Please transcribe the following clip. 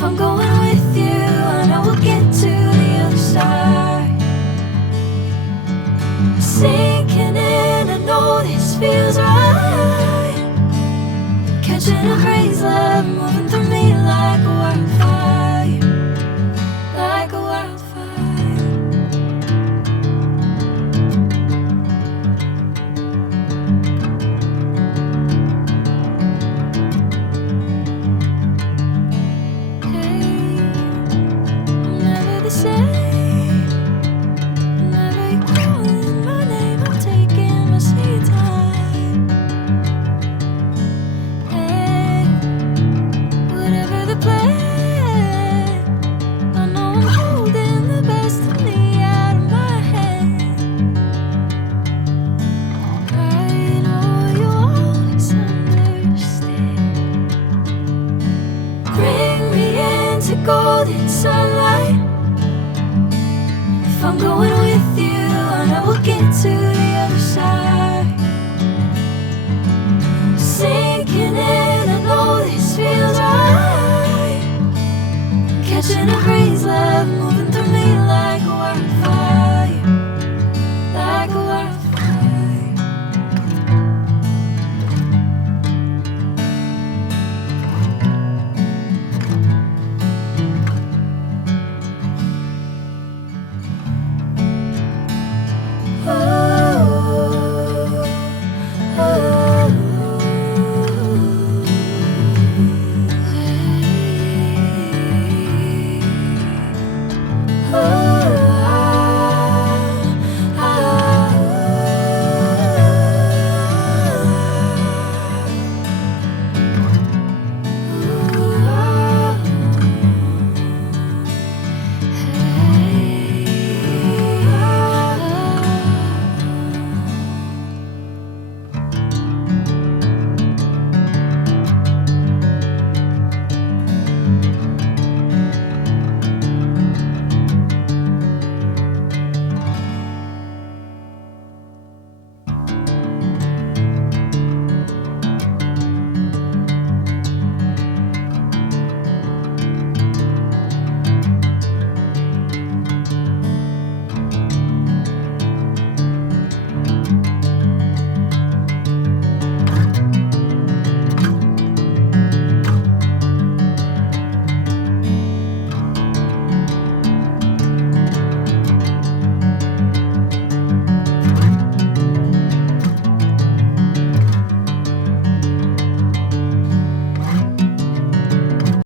If I'm going with you, I know we'll get to the other side. Sinking in, I know this feels right. Catching a crazy love, moving through me like a wildfire, like a wildfire. Hey, I'm never the same. Whenever you're calling my name, I'm taking my sweet time. Hey, whatever the plan, I know I'm holding the best of me out of my hand. I know you'll always understand. Bring me into golden sunlight. If I'm going with you, I know we'll get to the other side. Sinking in, I know this feels right.